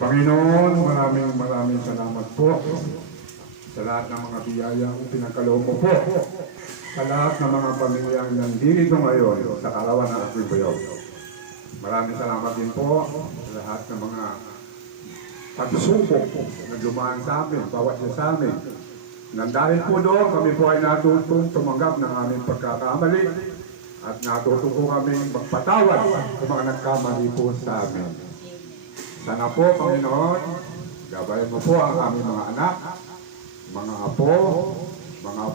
Panginoon, maraming salamat po sa lahat ng mga biyayang pinagkaloob mo po sa lahat ng mga pamilyang nandito ngayon sa karawan ng aking bayaw. Maraming salamat din po sa lahat ng mga pagsubok na dumaan sa amin, bawat isa sa amin. Nang dahil po doon, kami po ay natutong tumanggap ng aming pagkakamali at natutong po kami magpatawad sa mga nagkamali po sa amin. Sana po, Panginoon, gabayan mo po ang aming mga anak, mga apo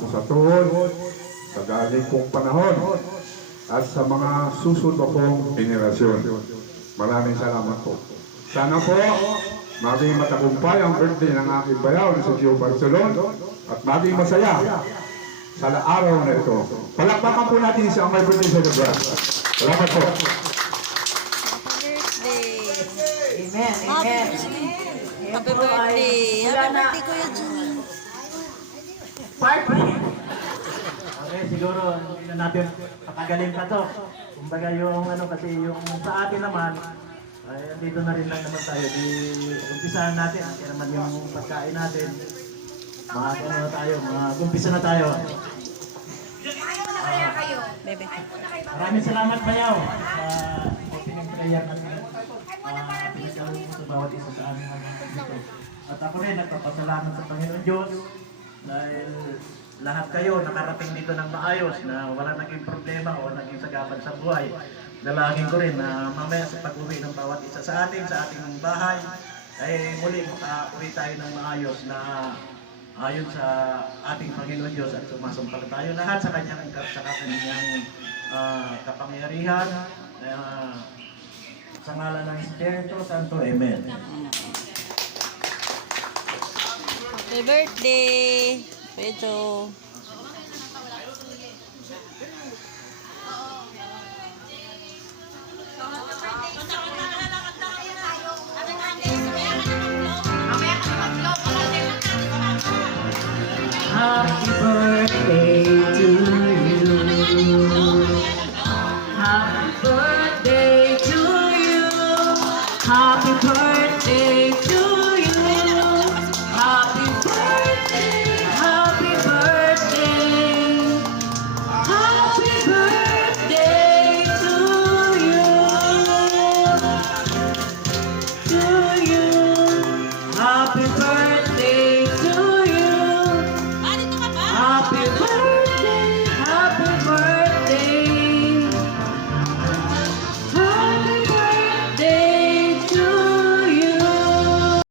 sa tuhod, sa daling pong panahon, at sa mga susunod pa pong henerasyon. Maraming salamat po. Sana po, maging matagumpay ang birthday ng aking bayaw na si Gio Barcelon at maging masaya sa araw na ito. Palakpakan po natin siya ang may birthday celebrant. Salamat po. Amen, amen. Happy birthday. Happy birthday, Kuya Jun. Party! Okay, siguro hindi na natin patagalin pa to. Kumbaga yung kasi yung sa atin naman, ay dito na rin lang naman tayo. Di umpisahan natin, kaya naman yung pagkain natin. Umpisa na tayo. Bebe. Maraming salamat Bayaw sa opening prayer natin. Pinagawin mo sa bawat isa sa aming mga dito. At ako rin nagpapasalamat sa Panginoon Diyos dahil lahat kayo nakarating dito ng maayos na wala naging problema o naging sagabal sa buhay. Dalangin ko rin na mamaya sa pag-uwi ng bawat isa sa ating bahay ay muli makauwi tayo ng maayos na ayon sa ating Panginoon Diyos at sumasampalataya lahat sa kanyang kapangyarihan. Sa ngalan ng Espiritu Santo, Amen. Happy birthday, Pedro. Happy birthday to you. Happy birthday to you. Happy birthday.